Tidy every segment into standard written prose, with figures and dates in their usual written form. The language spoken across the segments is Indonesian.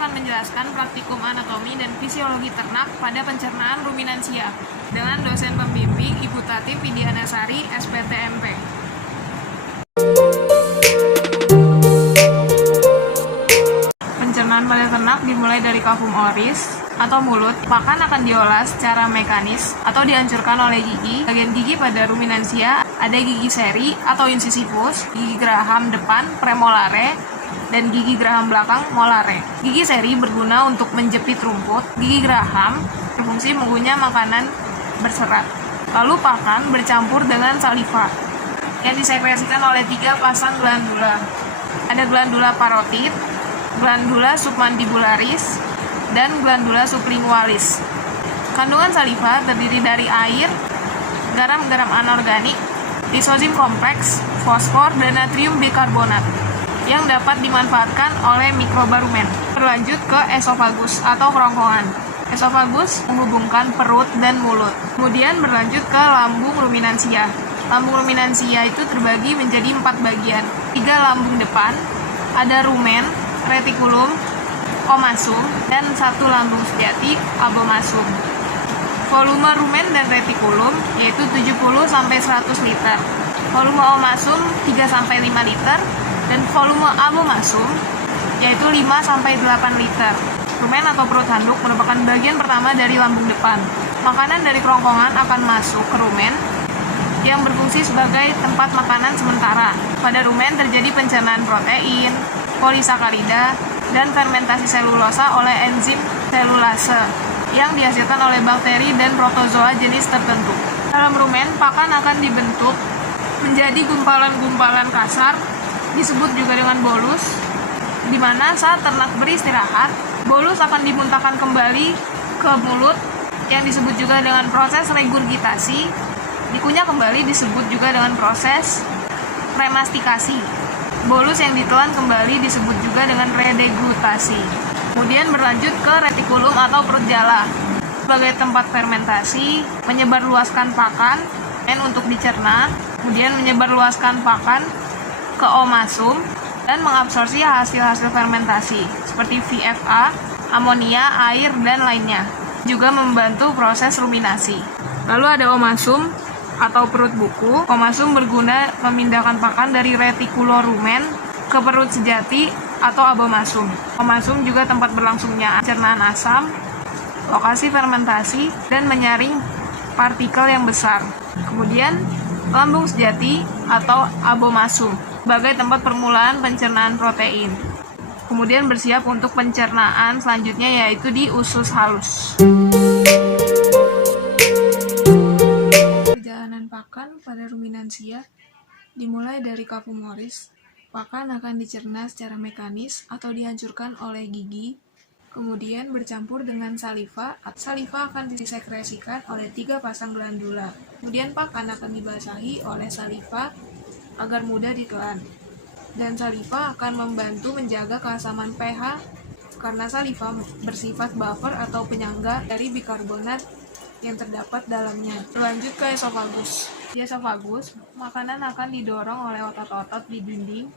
akan menjelaskan praktikum anatomi dan fisiologi ternak pada pencernaan ruminansia dengan dosen pembimbing Ibu Tati Widianasari, SPTMP. Pencernaan pada ternak dimulai dari kafum oris atau mulut. Pakan akan diolah secara mekanis atau dihancurkan oleh gigi. Bagian gigi pada ruminansia ada gigi seri atau incisivus, gigi geraham depan premolare, dan gigi geraham belakang molare. Gigi seri berguna untuk menjepit rumput. Gigi geraham berfungsi mengunyah makanan berserat. Lalu pakan bercampur dengan saliva yang disekresikan oleh 3 pasang glandula. Ada glandula parotid, glandula submandibularis, dan glandula sublingualis. Kandungan saliva terdiri dari air, garam-garam anorganik, lisozim kompleks, fosfor, dan natrium bikarbonat yang dapat dimanfaatkan oleh mikroba rumen. Berlanjut ke esofagus atau kerongkongan. Esofagus menghubungkan perut dan mulut. Kemudian berlanjut ke lambung ruminansia. Lambung ruminansia itu terbagi menjadi 4 bagian. 3 lambung depan, ada rumen, retikulum, omasum, dan 1 lambung sejati, abomasum. Volume rumen dan retikulum yaitu 70-100 liter. Volume omasum 3-5 liter. Dan volume abomasum yaitu 5-8 liter. Rumen atau perut handuk merupakan bagian pertama dari lambung depan. Makanan dari kerongkongan akan masuk ke rumen yang berfungsi sebagai tempat makanan sementara. Pada rumen terjadi pencernaan protein, polisakarida, dan fermentasi selulosa oleh enzim selulase yang dihasilkan oleh bakteri dan protozoa jenis tertentu. Dalam rumen, pakan akan dibentuk menjadi gumpalan-gumpalan kasar, disebut juga dengan bolus, di mana saat ternak beristirahat, bolus akan dimuntahkan kembali ke mulut yang disebut juga dengan proses regurgitasi. Dikunyah kembali disebut juga dengan proses remastikasi. Bolus yang ditelan kembali disebut juga dengan redeglutasi. Kemudian berlanjut ke retikulum atau perut jala sebagai tempat fermentasi, menyebarluaskan pakan dan untuk dicerna, kemudian menyebarluaskan pakan ke omasum dan mengabsorpsi hasil-hasil fermentasi seperti VFA, amonia, air, dan lainnya. Juga membantu proses ruminasi. Lalu ada omasum atau perut buku. Omasum berguna memindahkan pakan dari retikulorumen ke perut sejati atau abomasum. Omasum juga tempat berlangsungnya pencernaan asam, lokasi fermentasi, dan menyaring partikel yang besar. Kemudian lambung sejati atau abomasum sebagai tempat permulaan pencernaan protein. Kemudian bersiap untuk pencernaan selanjutnya yaitu di usus halus. Perjalanan pakan pada ruminansia dimulai dari kafum oris. Pakan akan dicerna secara mekanis atau dihancurkan oleh gigi, kemudian bercampur dengan saliva. Saliva akan disekresikan oleh 3 pasang glandula. Kemudian pakan akan dibasahi oleh saliva agar mudah ditelan. Dan saliva akan membantu menjaga keasaman pH karena saliva bersifat buffer atau penyangga dari bikarbonat yang terdapat dalamnya. Berlanjut ke esofagus. Di esofagus, makanan akan didorong oleh otot-otot di dinding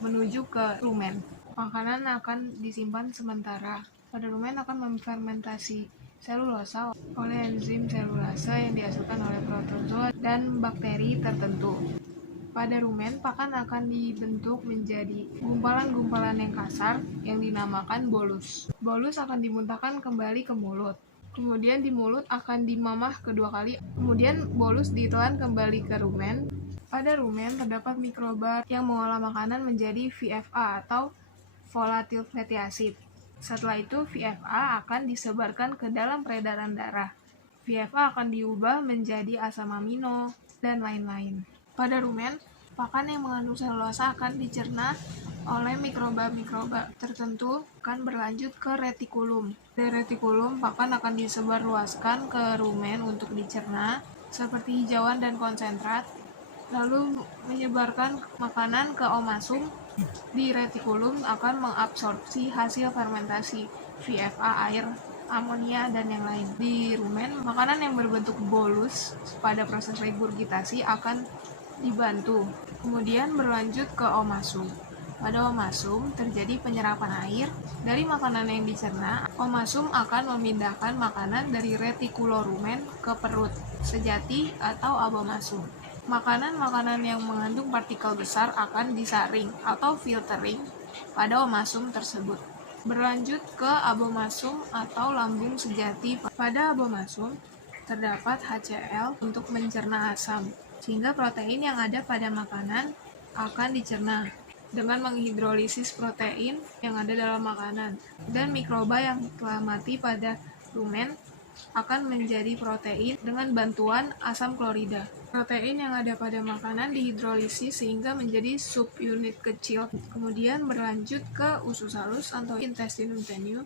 menuju ke rumen. Makanan akan disimpan sementara. Pada rumen akan memfermentasi selulosa oleh enzim selulase yang dihasilkan oleh protozoa dan bakteri tertentu. Pada rumen, pakan akan dibentuk menjadi gumpalan-gumpalan yang kasar yang dinamakan bolus. Bolus akan dimuntahkan kembali ke mulut. Kemudian di mulut akan dimamah kedua kali. Kemudian bolus ditelan kembali ke rumen. Pada rumen terdapat mikroba yang mengolah makanan menjadi VFA atau volatile fatty acid. Setelah itu VFA akan disebarkan ke dalam peredaran darah. VFA akan diubah menjadi asam amino dan lain-lain. Pada rumen, pakan yang mengandung selulosa akan dicerna oleh mikroba-mikroba tertentu akan berlanjut ke retikulum. Dari retikulum, pakan akan disebarluaskan ke rumen untuk dicerna seperti hijauan dan konsentrat, lalu menyebarkan makanan ke omasum. Di retikulum akan mengabsorpsi hasil fermentasi VFA, air, amonia, dan yang lain. Di rumen, makanan yang berbentuk bolus pada proses regurgitasi akan dibantu. Kemudian berlanjut ke omasum. Pada omasum terjadi penyerapan air dari makanan yang dicerna. Omasum akan memindahkan makanan dari retikulorumen ke perut sejati atau abomasum. Makanan-makanan yang mengandung partikel besar akan disaring atau filtering pada omasum tersebut. Berlanjut ke abomasum atau lambung sejati. Pada abomasum terdapat HCl untuk mencerna asam, sehingga protein yang ada pada makanan akan dicerna dengan menghidrolisis protein yang ada dalam makanan, dan mikroba yang telah mati pada rumen akan menjadi protein dengan bantuan asam klorida. Protein yang ada pada makanan dihidrolisis sehingga menjadi subunit kecil, kemudian berlanjut ke usus halus atau intestinum tenue.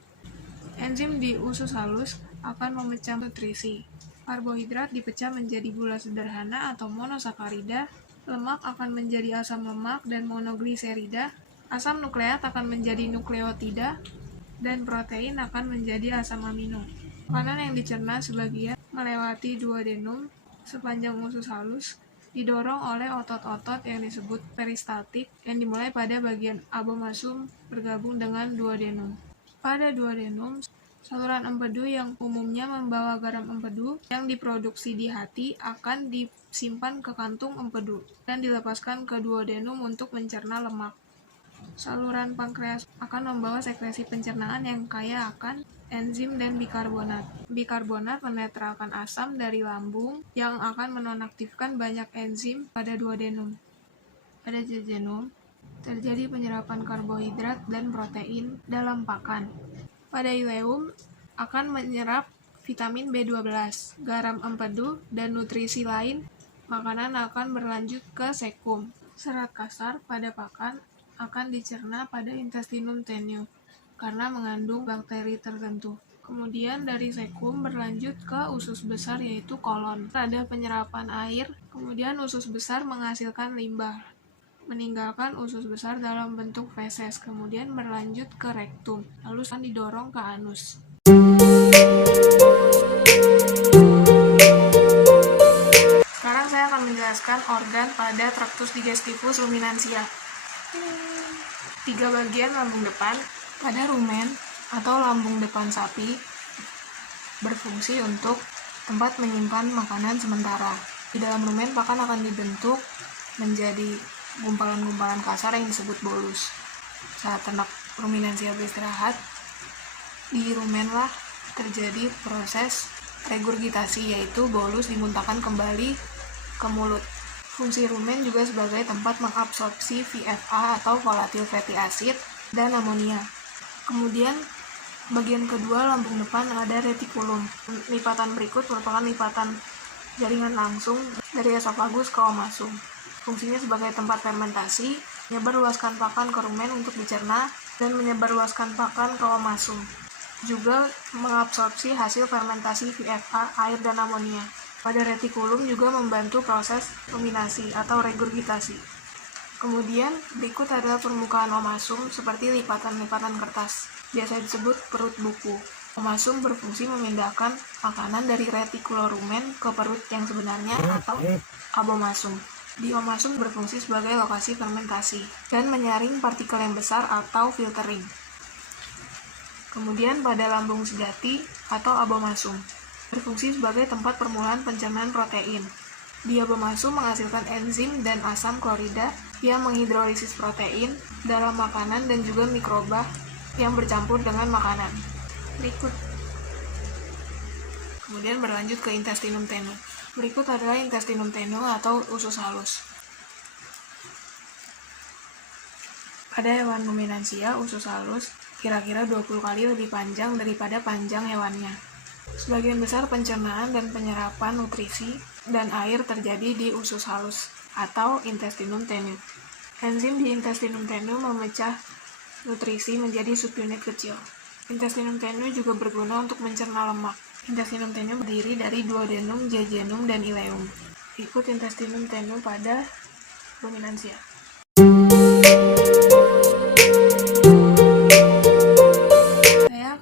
Enzim di usus halus akan memecah nutrisi. Karbohidrat dipecah menjadi gula sederhana atau monosakarida, lemak akan menjadi asam lemak dan monogliserida, asam nukleat akan menjadi nukleotida, dan protein akan menjadi asam amino. Makanan yang dicerna sebagian melewati duodenum sepanjang usus halus, didorong oleh otot-otot yang disebut peristaltik yang dimulai pada bagian abomasum bergabung dengan duodenum. Pada duodenum, saluran empedu yang umumnya membawa garam empedu yang diproduksi di hati akan disimpan ke kantung empedu dan dilepaskan ke duodenum untuk mencerna lemak. Saluran pankreas akan membawa sekresi pencernaan yang kaya akan enzim dan bikarbonat. Bikarbonat menetralkan asam dari lambung yang akan menonaktifkan banyak enzim pada duodenum. Pada jejunum, terjadi penyerapan karbohidrat dan protein dalam pakan. Pada ileum akan menyerap vitamin B12, garam empedu, dan nutrisi lain. Makanan akan berlanjut ke sekum. Serat kasar pada pakan akan dicerna pada intestinum tenue karena mengandung bakteri tertentu. Kemudian dari sekum berlanjut ke usus besar yaitu kolon. Ada penyerapan air, kemudian usus besar menghasilkan limbah, meninggalkan usus besar dalam bentuk feses, kemudian berlanjut ke rektum, lalu akan didorong ke anus. Sekarang saya akan menjelaskan organ pada traktus digestivus ruminansia. 3 bagian lambung depan. Pada rumen atau lambung depan sapi berfungsi untuk tempat menyimpan makanan sementara. Di dalam rumen pakan akan dibentuk menjadi gumpalan-gumpalan kasar yang disebut bolus. Saat ternak ruminansia beristirahat, di rumenlah terjadi proses regurgitasi, yaitu bolus dimuntahkan kembali ke mulut. Fungsi rumen juga sebagai tempat mengabsorpsi VFA atau volatile fatty acid dan amonia. Kemudian bagian kedua lambung depan ada retikulum. Lipatan berikut merupakan lipatan jaringan langsung dari esofagus ke omasum. Fungsinya sebagai tempat fermentasi, menyebarluaskan pakan ke rumen untuk dicerna, dan menyebarluaskan pakan ke omasum. Juga mengabsorpsi hasil fermentasi VFA, air, dan amonia. Pada retikulum juga membantu proses ruminasi atau regurgitasi. Kemudian berikut adalah permukaan omasum seperti lipatan-lipatan kertas, biasa disebut perut buku. Omasum berfungsi memindahkan makanan dari retikulorumen ke perut yang sebenarnya atau abomasum. Di omasum berfungsi sebagai lokasi fermentasi dan menyaring partikel yang besar atau filtering. Kemudian pada lambung sejati atau abomasum berfungsi sebagai tempat permulaan pencernaan protein. Di abomasum menghasilkan enzim dan asam klorida yang menghidrolisis protein dalam makanan dan juga mikroba yang bercampur dengan makanan. Berikut. Kemudian berlanjut ke intestinum tenue. Berikut adalah intestinum tenue atau usus halus. Pada hewan ruminansia, usus halus kira-kira 20 kali lebih panjang daripada panjang hewannya. Sebagian besar pencernaan dan penyerapan nutrisi dan air terjadi di usus halus atau intestinum tenue. Enzim di intestinum tenue memecah nutrisi menjadi subunit kecil. Intestinum tenue juga berguna untuk mencerna lemak. Intestinum tenue terdiri dari duodenum, jejunum, dan ileum. Ikut intestinum tenue pada ruminansia.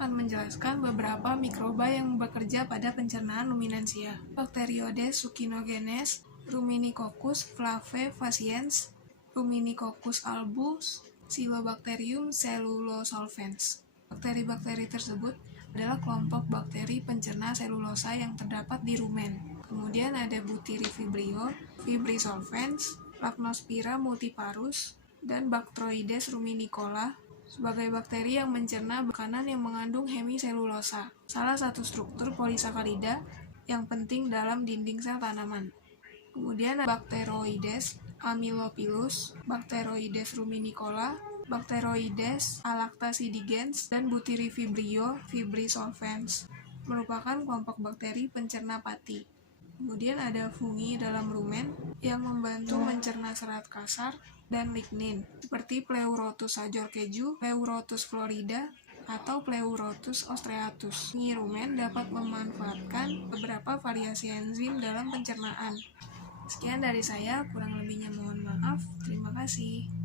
Menjelaskan beberapa mikroba yang bekerja pada pencernaan ruminansia. Bacteroides succinogenes, Ruminicoccus flavefaciens, Ruminicoccus albus, Silobacterium cellulosolvens. Bakteri-bakteri tersebut adalah kelompok bakteri pencerna selulosa yang terdapat di rumen. Kemudian ada Butyrivibrio, Fibrisolvens, Lacnospira multiparus, dan Bacteroides ruminicola sebagai bakteri yang mencerna makanan yang mengandung hemiselulosa, salah satu struktur polisakarida yang penting dalam dinding sel tanaman. Kemudian ada Bacteroides amylopilus, Bacteroides ruminicola, Bacteroides alactacidigens, dan Butyrivibrio fibrisolvens merupakan kelompok bakteri pencerna pati. Kemudian ada fungi dalam rumen yang membantu mencerna serat kasar dan lignin seperti Pleurotus sajor keju, Pleurotus florida, atau Pleurotus ostreatus. Fungi rumen dapat memanfaatkan beberapa variasi enzim dalam pencernaan. Sekian dari saya, kurang lebihnya mohon maaf. Terima kasih.